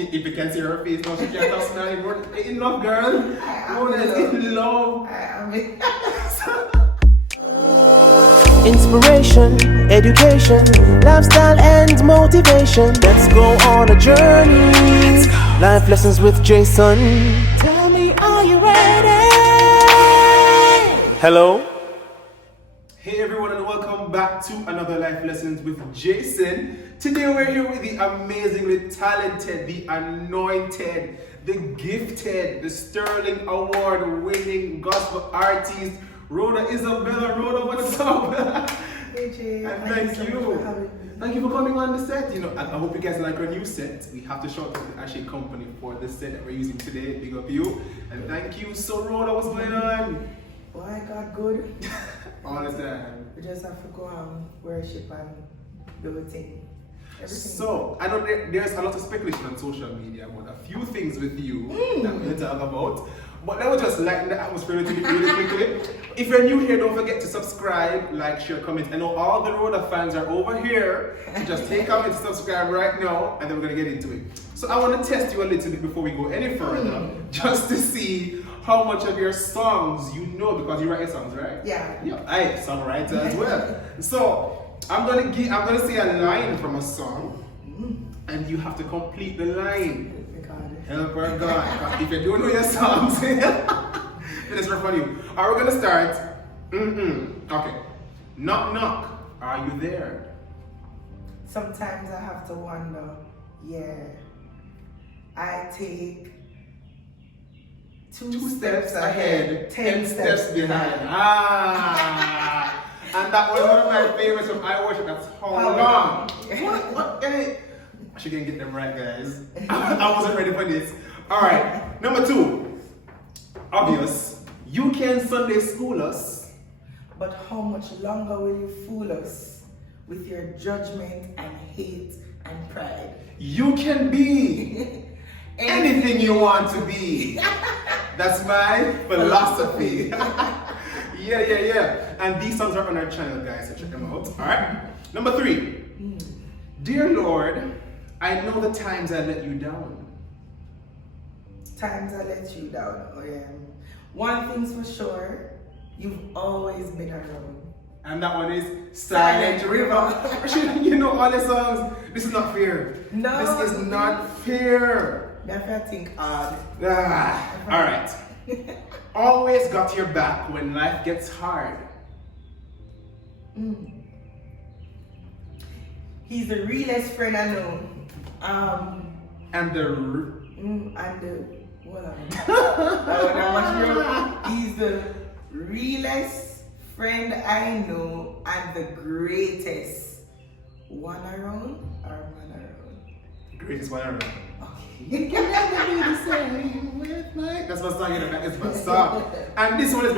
if you can see her face now, she can't stop smiling. Rhoda, in love, girl. Rhoda is in love. Inspiration, education, lifestyle and motivation. Let's go on a journey. Life lessons with Jason. Tell me, are you ready? Hello? Hey everyone, and welcome back to another Life Lessons with Jason. Today we're here with the amazingly talented, the anointed, the gifted, the Sterling Award winning gospel artist, Rhoda Isabella. Rhoda, what's up? Hey Jay, and thank you. Thank you for coming on the set. You know, I hope you guys like our new set. We have to shout out the Ashley company for the set that we're using today. Big up you. And thank you. So Rhoda, what's going on? Boy, God good. All the time. We just have to go and worship and do the thing. Everything. So, I know there's a lot of speculation on social media about a few things with you that we'll talk about. But let me just lighten the atmosphere a little bit really quickly. If you're new here, don't forget to subscribe, like, share, comment. I know all the Rhoda fans are over here. So just take a minute to subscribe right now, and then we're going to get into it. So I want to test you a little bit before we go any further, just to see how much of your songs you know, because you write your songs, right? Yeah. Yeah, I'm a songwriter as well. So I'm gonna say a line from a song, and you have to complete the line. Help our God. If you don't know your songs, then it's rough on you. Alright, we're gonna start. Okay. Knock knock. Are you there? Sometimes I have to wonder, yeah. I take two steps ahead, 10 steps behind. And that was one of my favorites from I Worship. That's how long. What? I should get them right, guys. I wasn't ready for this. Alright, number 2. Obvious. You can Sunday school us. But how much longer will you fool us with your judgment and hate and pride? You can be anything you want to be. That's my philosophy. Yeah. And these songs are on our channel, guys, so check them out. Alright. Number 3. Dear Lord, I know the times I let you down. Times I let you down. Oh yeah. One thing's for sure, you've always been around. And that one is Silent River. You know all the songs. This is not fair. No. This is not fair. That's what I think odd. Alright. Always got your back when life gets hard. He's the realest friend I know. He's the realest friend I know and the greatest one around or man around? Greatest one around. Okay. That's my song, it's my song. And this one is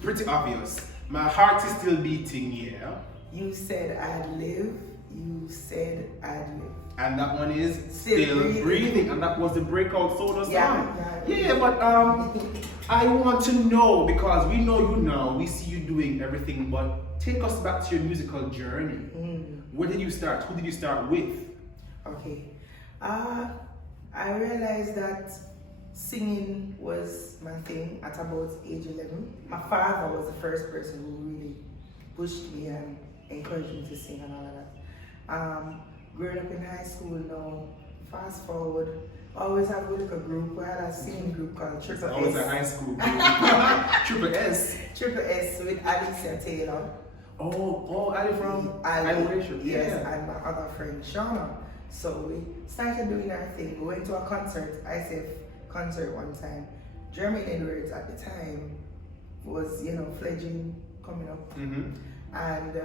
pretty obvious. My heart is still beating, yeah. You said I'd live. You said I'd live. And that one is Still Breathing. And that was the Breakout Soda song. Yeah, but I want to know, because we know you now, we see you doing everything, but take us back to your musical journey. Where did you start? Who did you start with? Okay. I realized that singing was my thing at about age 11. My father was the first person who really pushed me and encouraged me to sing and all of that. Growing up in high school now, fast forward, always have like a group. We had a singing group called Triple S. Always a high school group. Triple S. Triple S with Alicia Taylor. Oh, Ali from I Worship. Yes, and my other friend Shauna. So we started doing our thing. We went to a concert, ICF concert one time. Jeremy Edwards at the time was, fledgling, coming up. And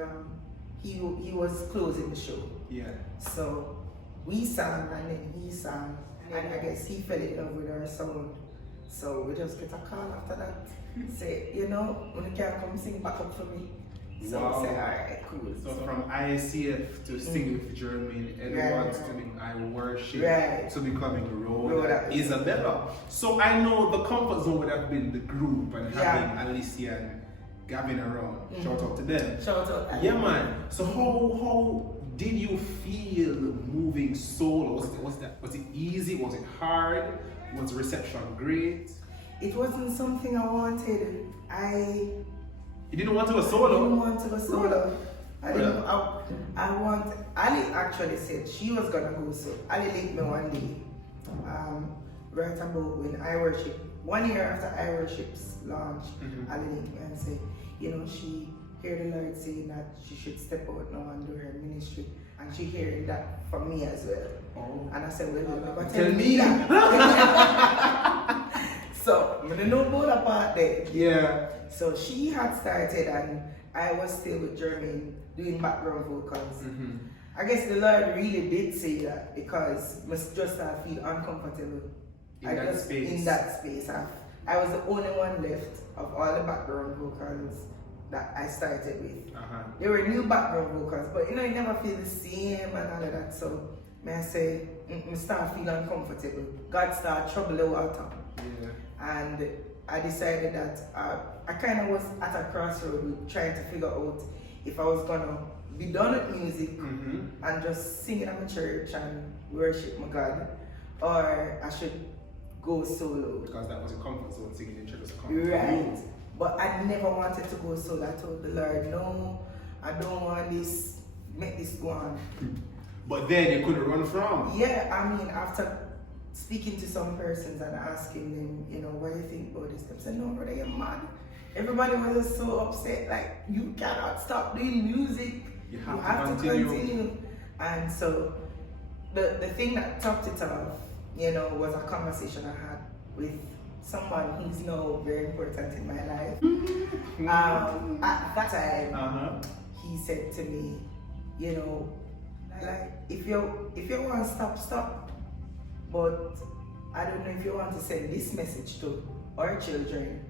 he was closing the show. Yeah. So we sang and then he sang. And I guess he fell in love with our sound. So we just get a call after that. Say, when you can come sing back up for me. So wow. we say, alright, cool. So from ICF to sing with Jeremy Edwards to being I Worship to becoming Rhoda Isabella. So I know the comfort zone would have been the group and having Alicia and Gavin around. Shout out to them. Shout out. Yeah, man. So how did you feel moving solo? Was it easy? Was it hard? Was the reception great? It wasn't something I wanted. You didn't want to go solo? I didn't want to go solo. Ali actually said she was gonna go solo. Ali linked me one day, right about when I Worship. 1 year after I Worship's launch, Ali linked me and said, you know, she heard the Lord saying that she should step out now and do her ministry, and she heard that from me as well. Oh. And I said, well, you never tell me that. So I didn't know about that part there. Yeah. So she had started, and I was still with Jermaine doing background vocals. I guess the Lord really did say that because I just feel uncomfortable in that space. I was the only one left of all the background vocals that I started with. They were new background vocals, but you know, you never feel the same and all of that. So I say, I start feeling uncomfortable. God started trouble the water. Yeah. And I decided that I kind of was at a crossroad trying to figure out if I was gonna be done with music and just sing in my church and worship my God, or I should go solo. Because that was a comfort zone, singing in church was a comfort zone. Right. But I never wanted to go solo. I told the Lord, no, I don't want this, make this go on. But then you couldn't run from. Yeah, I mean, after speaking to some persons and asking them, you know, what do you think about this? They said, no, brother, you're mad. Everybody was just so upset, like, you cannot stop doing music. You have to continue. And so the thing that topped it off, you know, was a conversation I had with someone who's now very important in my life. At that time, he said to me, you know, like, if you want to stop. But I don't know if you want to send this message to our children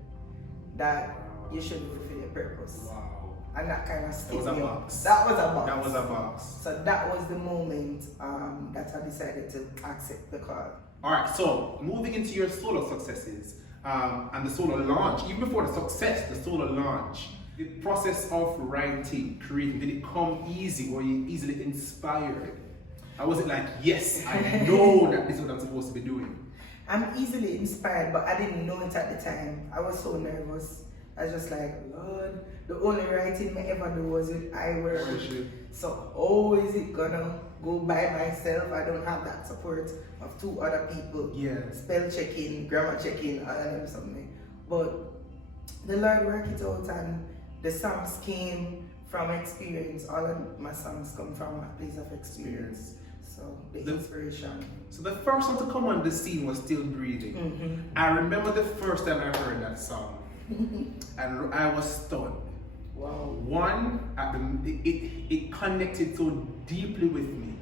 that you should fulfill your purpose. Wow. And that kind of stick me up. That was a box. So that was the moment that I decided to accept the call. Alright, so moving into your solo successes and the solo launch, even before the success, the solo launch, the process of writing, creating, did it come easy? Were you easily inspired? Or was it like, yes, I know that this is what I'm supposed to be doing? I'm easily inspired, but I didn't know it at the time. I was so nervous. I was just like, Lord, the only writing I ever do was with iWorship. So how is it gonna go by myself? I don't have that support of 2 other people. Yeah. Spell checking, grammar checking, all of them something. But the Lord worked it out, and the songs came from experience. All of my songs come from a place of experience. So the inspiration. So the first one to come on the scene was Still Breathing. I remember the first time I heard that song, and I was stunned. Wow. One, it connected so deeply with me,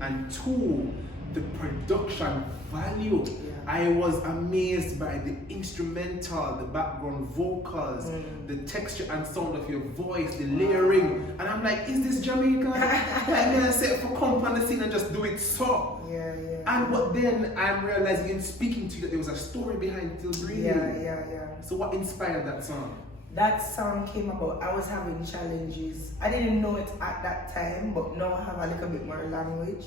and 2, the production value. I was amazed by the instrumental, the background vocals, the texture and sound of your voice, the layering. And I'm like, is this Jamaica? Like, when I said, for come on the scene and just do it so. Yeah. And but then I'm realizing in speaking to you that there was a story behind Still Breathing. Yeah. So what inspired that song? That song came about, I was having challenges. I didn't know it at that time, but now I have a little bit more language.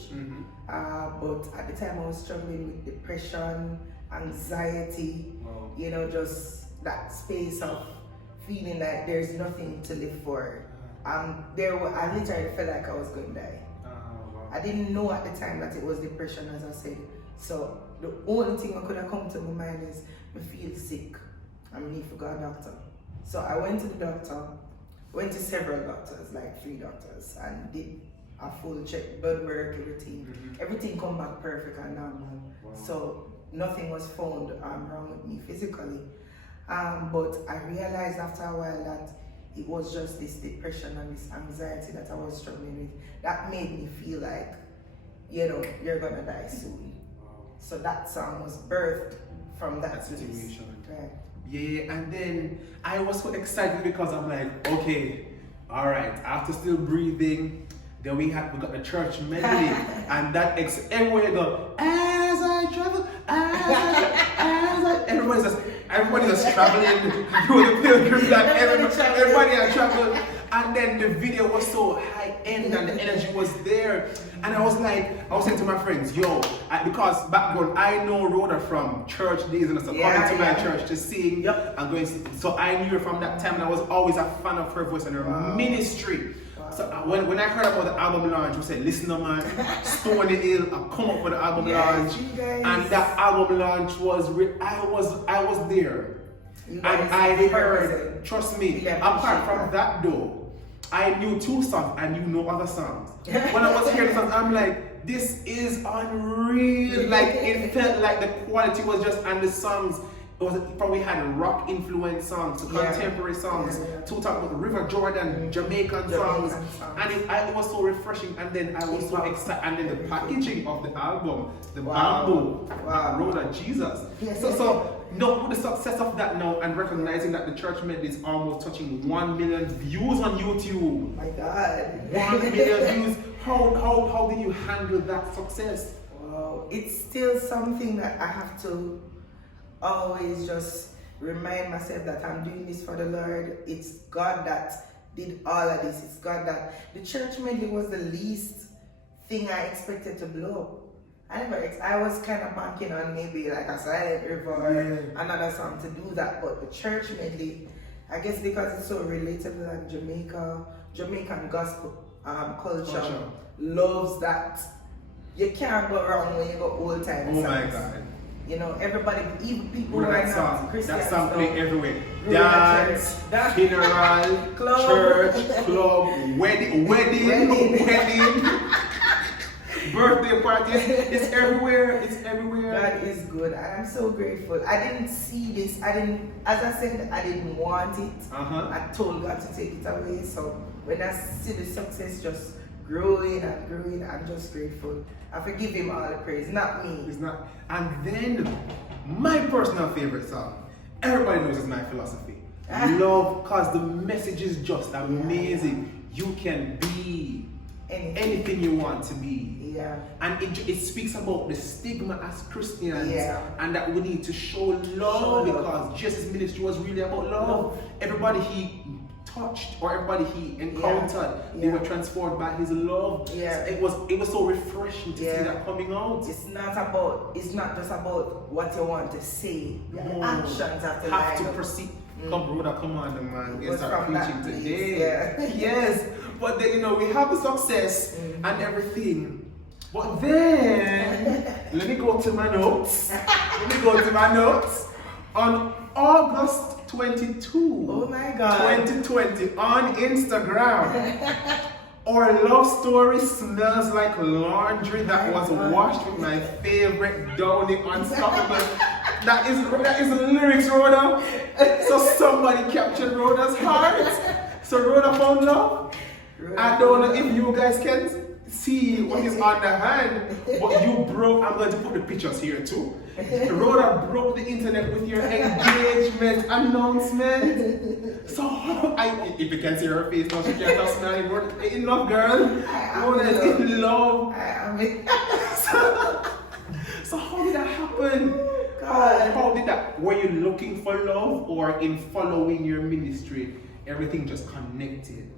But at the time I was struggling with depression, anxiety, you know, just that space of feeling like there's nothing to live for. I literally felt like I was going to die. I didn't know at the time that it was depression, as I said. So the only thing that could have come to my mind is, I feel sick, I need to go to a doctor. So I went to the doctor, went to several doctors, like 3 doctors, and did a full check, blood work, everything. Everything come back perfect and normal. Wow. So nothing was found wrong with me physically. But I realized after a while that it was just this depression and this anxiety that I was struggling with that made me feel like, you know, you're gonna die soon. Wow. So that song was birthed from that situation. Right. Yeah, and then I was so excited because I'm like, okay, all right, after Still Breathing, then we got the church medley, and that everywhere you go, as I travel, everybody's just traveling through the pilgrim, like everybody has traveled, And then the video was so high end and the energy was there. And I was saying to my friends, yo, because background, I know Rhoda from church days and so coming to my church to sing and going. So I knew her from that time, and I was always a fan of her voice and her ministry. So when I heard about the album launch, we said, listen, man, Stone the Hill, I come up with the album launch, and that album launch was, I was there, and I heard, trust me, apart from that though, I knew 2 songs, I knew no other songs. When I was hearing the songs, I'm like, this is unreal. Like, it felt like the quality was just, and the songs, it was probably had rock influenced songs, contemporary songs, to talk about River Jordan, Jamaican songs, and it was so refreshing. And then I was so excited. And then the packaging of the album, the bamboo, Rhoda, Jesus. So with the success of that now, and recognizing that the church medley is almost touching 1 million views on YouTube. My God, 1 million views. How did you handle that success? Wow, it's still something that I have to always just remind myself that I'm doing this for the Lord. It's God that did all of this. It's God that the church medley was the least thing I expected to blow up. I was kind of banking on maybe like a Silent River or another song to do that, but the church medley, I guess because it's so relatable, and Jamaican gospel culture loves that. You can't go wrong when you go old time songs. My God. You know, everybody, even people who are not Christian. That song playing everywhere. Dance, funeral, church, club, wedding, birthday parties. It's everywhere. God is good. I'm so grateful. I didn't see this. As I said, I didn't want it. I told God to take it away. So when I see the success just growing and growing, I'm just grateful. I forgive him all the praise, not me. It's not. And then my personal favorite song, everybody knows it's My Philosophy. Love, cause the message is just amazing. You can be anything you want to be. And it speaks about the stigma as Christians, and that we need to show love, because Jesus' ministry was really about love. Everybody he touched or everybody he encountered, they were transformed by his love. So it was so refreshing to see that coming out. It's not just about what you want to say. The actions have to proceed. Come, Rhoda, come on, man. We start preaching today. Yes. But then, we have the success and everything. But then, let me go to my notes. On August 22, oh my God, 2020, on Instagram, our love story smells like laundry that was washed with my favorite Downy Unstoppable. That is lyrics, Rhoda. So somebody captured Rhoda's heart. So Rhoda found love. I don't know if you guys can see what is on the hand, but you broke. I'm going to put the pictures here too. Rhoda broke the internet with your engagement announcement. So if you can see her face now, she can't stop smiling. Rhoda in love, girl. Rhoda is in love. So how did that happen? How did that? Were you looking for love, or in following your ministry, everything just connected?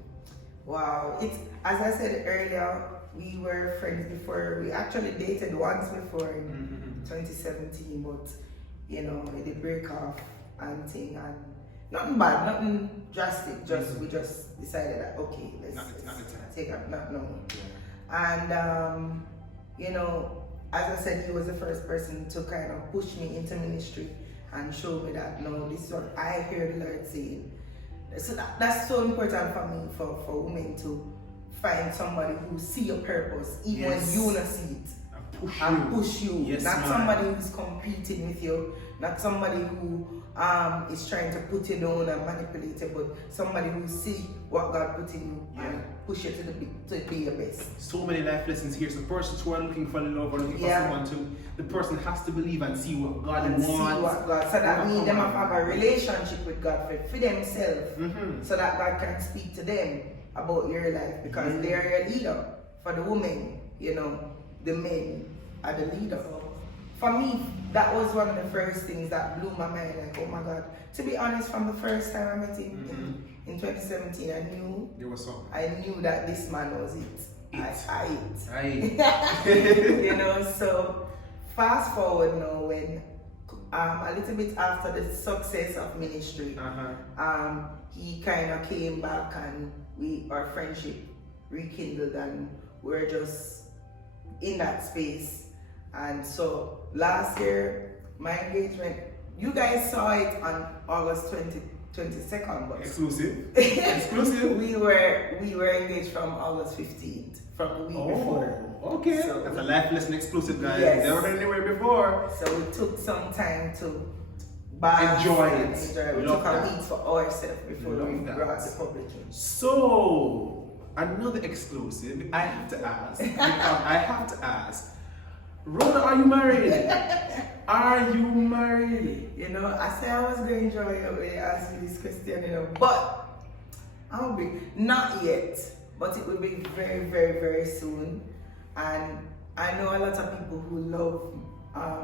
Wow, as I said earlier, we were friends before. We actually dated once before in 2017, but it did break off and thing, and nothing bad, nothing drastic. We just decided that let's take up And as I said, he was the first person to kind of push me into ministry and show me that this is what I hear the Lord saying. So that's so important for me, for women to find somebody who see a purpose, even when you don't see it, and push you. Yes, not somebody who's competing with you, not somebody who is trying to put you down and manipulate you, but somebody who see what God put in you and push you to be your best. So many life lessons here. So persons who are looking for love or looking for someone to, the person has to believe and see what God wants. So that means them have a relationship with God for themselves, so that God can speak to them about your life, because they are your leader. For the women, the men are the leader. for me, that was one of the first things that blew my mind. Like, oh my God. To be honest, from the first time I met him in 2017, I knew There was something. I knew that this man was it. I you know, so fast forward now when a little bit after the success of ministry, he kind of came back and our friendship rekindled and we're just in that space. And so last year, my engagement, you guys saw it on August 22nd, but Exclusive. Exclusive. we were engaged from August 15th, from the week before. Okay. So that's a life lesson exclusive, guys. Yes. Never heard anywhere before. So we took some time to bask Enjoy and it. enjoy. We Love took a that. week for ourselves before Love we that. brought the public in. So, another exclusive. I have to ask. I have to ask. Rhoda, are you married? Are you married? You know, I said I was going to enjoy it when you asked me this question, you know, but I'll be, not yet, but it will be very, very, very soon. And I know a lot of people who love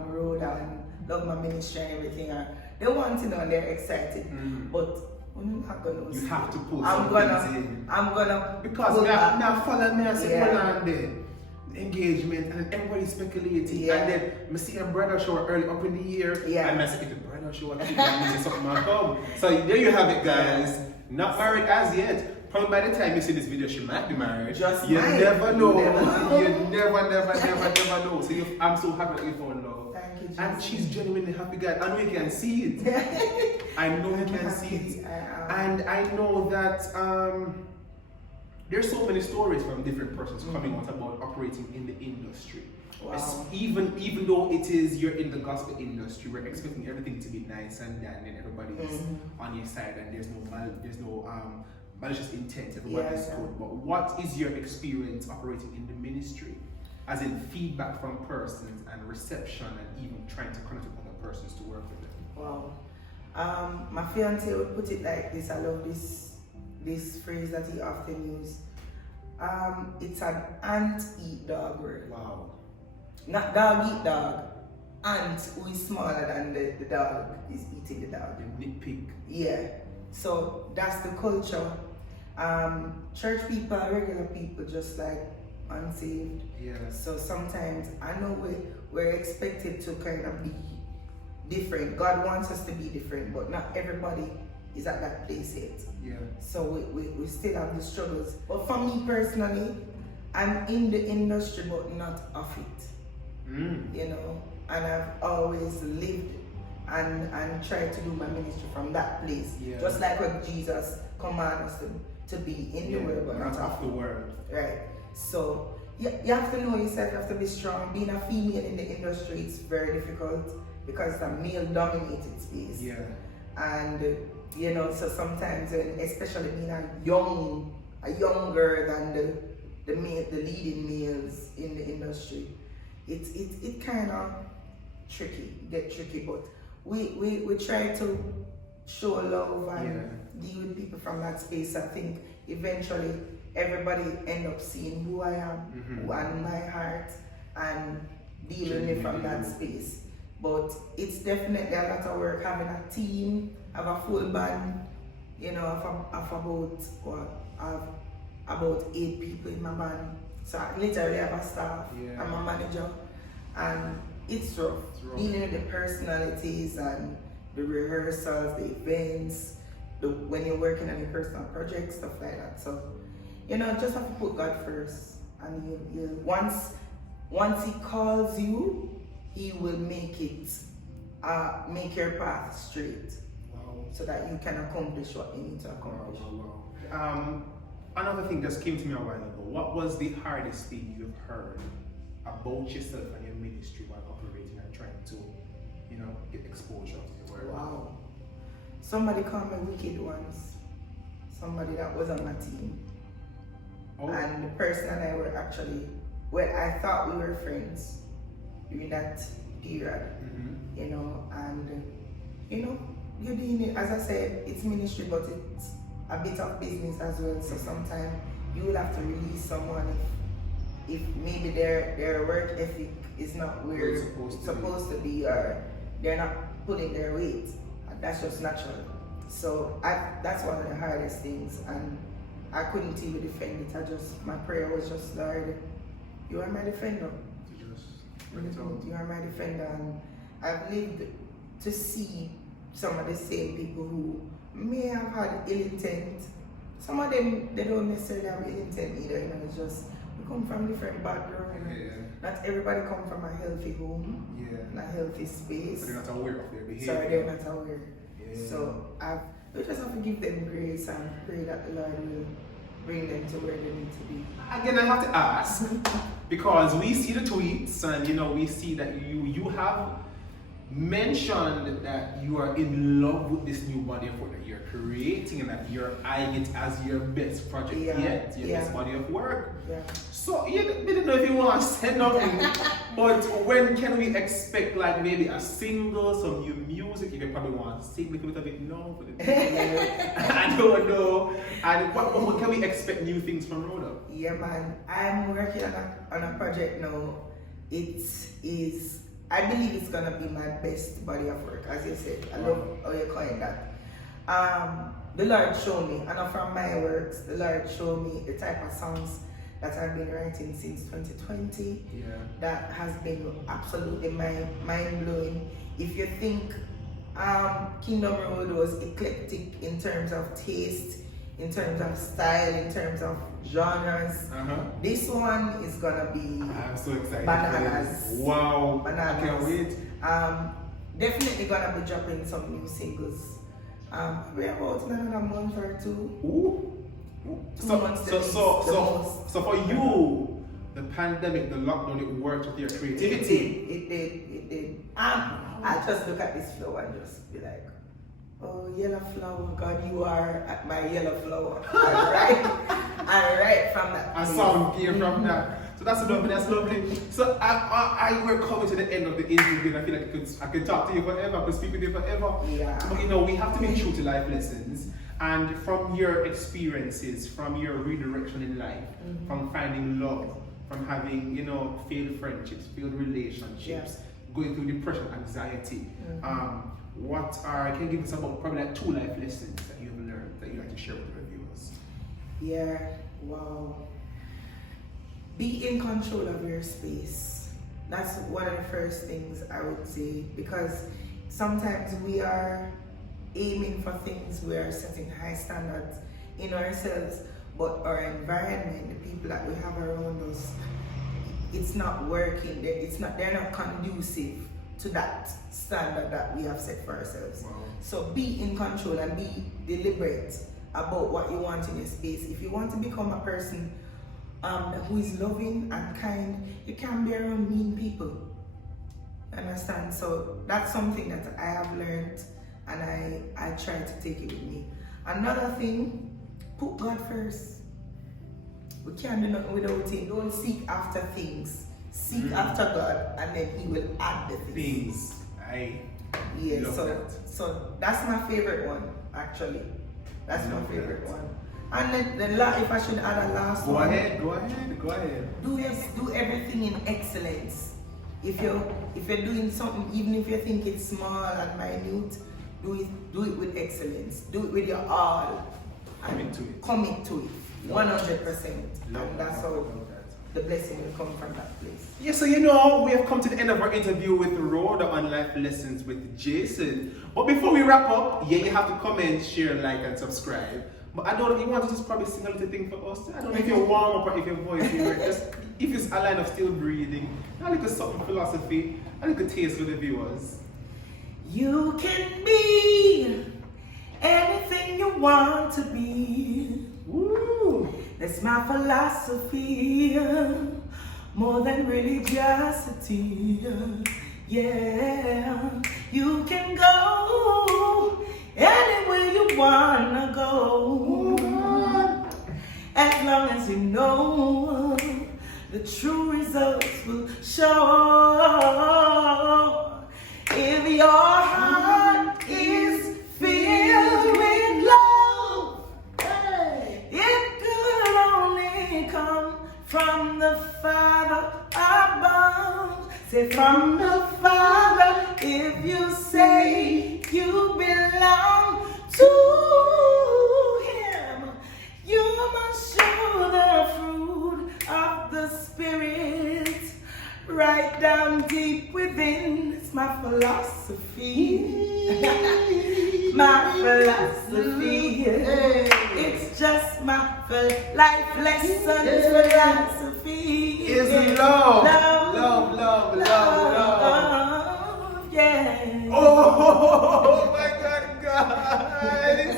Rhoda and love my ministry and everything. And they want to know and they're excited, but I'm not gonna. You have to pull I'm some gonna. things in. I'm gonna. Because now follow me and say, Yeah. hold on there. Engagement and everybody's speculating. Yeah. And then I see a brother show early up in the year. Yeah. And I say, if the brother show, I keep on something might come. So there you have it, guys. Not married as yet. Probably by the time you see this video, she might be married. Just you might. never know. You never know. You never know. So I'm so happy that you found love. Thank you, Jesus. And she's genuinely happy, guys. I know you can see it. I know you can see it. And I know that there's so many stories from different persons coming out about operating in the industry. Wow. Even though you're in the gospel industry, we're expecting everything to be nice and dandy and everybody is on your side and there's no malicious intent, everybody's good. But what is your experience operating in the ministry? As in feedback from persons and reception and even trying to connect with other persons to work with them. Wow. My fiance would put it like this. I love this phrase that he often uses. It's an ant eat dog word. Wow. Not dog eat dog. Ant who is smaller than the dog is eating the dog. The nitpick. Yeah. So that's the culture. Church people are regular people just like unsaved. Yeah. So sometimes I know we're expected to kind of be different. God wants us to be different, but not everybody is at that place yet. Yeah. So we still have the struggles. But for me personally, I'm in the industry but not of it. You know, and I've always lived and tried to do my ministry from that place. Yeah. Just like what Jesus commanded us to be in the world but not of the world. Right. So you have to know yourself, you have to be strong. Being a female in the industry is very difficult because it's a male dominated space. Yeah. And you know, so sometimes especially being younger than the leading males in the industry, it kind of get tricky, but we try to show love and deal with people from that space. I think eventually everybody end up seeing who I am, who and my heart, and dealing with from that space. But it's definitely a lot of work having a team, have a full band, you know, of about 8 people in my band. So I literally have a staff, I'm a manager, and it's rough. Dealing with the personalities and the rehearsals, the events, when you're working on your personal projects, stuff like that. So, you know, just have to put God first, and you once He calls you, He will make your path straight. Wow. So that you can accomplish what you need to accomplish. Wow. Another thing just came to me a while ago. What was the hardest thing you've heard about yourself and your ministry while operating and trying to, you know, get exposure to the world? Wow. Somebody called me wicked once. Somebody that was on my team. Oh. And the person and I were actually, well, I thought we were friends during that period, you know, and, you know, you're doing it, as I said, it's ministry, but it's a bit of business as well. So sometimes you will have to release someone if maybe their work ethic is not where it's it's supposed to be, or they're not pulling their weight. That's just natural. So that's one of the hardest things, and I couldn't even defend it. My prayer was just, Lord, you are my defender. You are my defender, and I've lived to see some of the same people who may have had ill intent. Some of them, they don't necessarily have ill intent either, it's just, we come from different backgrounds. Not everybody come from a healthy home, in a healthy space. So they're not aware of their behavior. So they're not aware. So we just have to give them grace and pray that the Lord will bring them to where they need to be. Again, I have to ask, because we see the tweets and we see that you have mentioned that you are in love with this new body of work that you're creating and that you're eyeing it as your best project yet, your best body of work. So you didn't know if you want to say nothing, but when can we expect like maybe a single, some new music? You can probably want to sing a little bit now for the I don't know. And when can we expect new things from Rhoda? Yeah, man. I'm working on a project now. I believe it's gonna be my best body of work, as you said. I love how you call it that. The Lord showed me, and from my works, the Lord showed me the type of songs that I've been writing since 2020. That has been absolutely mind-blowing. If you think Kingdom Road was eclectic in terms of taste, in terms of style, in terms of genres, this one is gonna be I'm so excited. bananas. Wow. Bananas. I can't wait. Definitely gonna be dropping some new singles. Probably about another month or two. Ooh. 2 months. So for you, the pandemic, the lockdown, it worked with your creativity. It did. I just look at this flower and just be like, oh, yellow flower, God, you are at my yellow flower. I write from that. A song came from that. So that's lovely. So I we're coming to the end of the interview, and I feel like I could talk to you forever, I could speak with you forever. But we have to be true to life lessons. And from your experiences, from your redirection in life, from finding love, from having, failed friendships, failed relationships, going through depression, anxiety, can you give us about probably like 2 life lessons that you've learned that you'd like to share with the viewers? Yeah, wow. Be in control of your space. That's one of the first things I would say, because sometimes we are aiming for things, we are setting high standards in ourselves, but our environment, the people that we have around us, it's not working. They're not conducive to that standard that we have set for ourselves. So be in control and be deliberate about what you want in your space. If you want to become a person who is loving and kind, you can't be around mean people. Understand? So that's something that I have learned, and I try to take it with me. Another thing, put God first. We can't do nothing without Him. Don't seek after things. Seek after God, and then He will add the things. So that's my favorite one, actually. That's my favorite one. And then if I should add a last one. Go ahead. Do everything in excellence. If you're doing something, even if you think it's small and minute, do it with excellence. Do it with your all. Commit to it. 100%. And that's how the blessing will come from that place. Yeah, so we have come to the end of our interview with Rhoda on Life Lessons with Jason. But before we wrap up, you have to comment, share, like, and subscribe. But I don't know if you want to just probably sing a little thing for us. I don't know if you're warm up or if your voice is just if it's a line of still breathing, a little something philosophy, a little taste for the viewers. You can be anything you want to be. Woo! That's my philosophy, more than religiosity. Yeah, you can go anywhere you wanna go, as long as you know the true results will show. If your heart is filled with love, it could only come from the Father above. Say philosophy. My philosophy. It's just my life lessons philosophy. Is love. Love. Yeah. Oh my God, guys!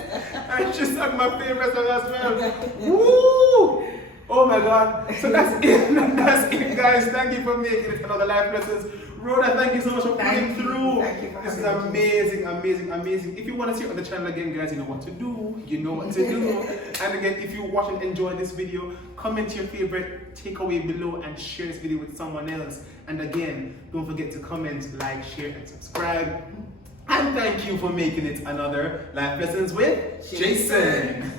And she sang my favorite song as well. Woo! Oh my God! So that's it. That's it, guys. Thank you for making it another Life Lessons. Rhoda, thank you so much for putting through. Thank you for this is having amazing. If you want to see it on the channel again, guys, you know what to do. You know what to do. And again, if you watch and enjoy this video, comment your favorite takeaway below and share this video with someone else. And again, don't forget to comment, like, share, and subscribe. And thank you for making it another Life Lessons with Jason.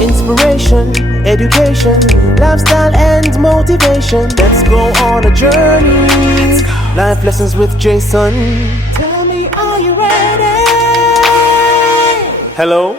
Inspiration, education, lifestyle and motivation. Let's go on a journey. Life Lessons with Jason. Tell me, are you ready? Hello?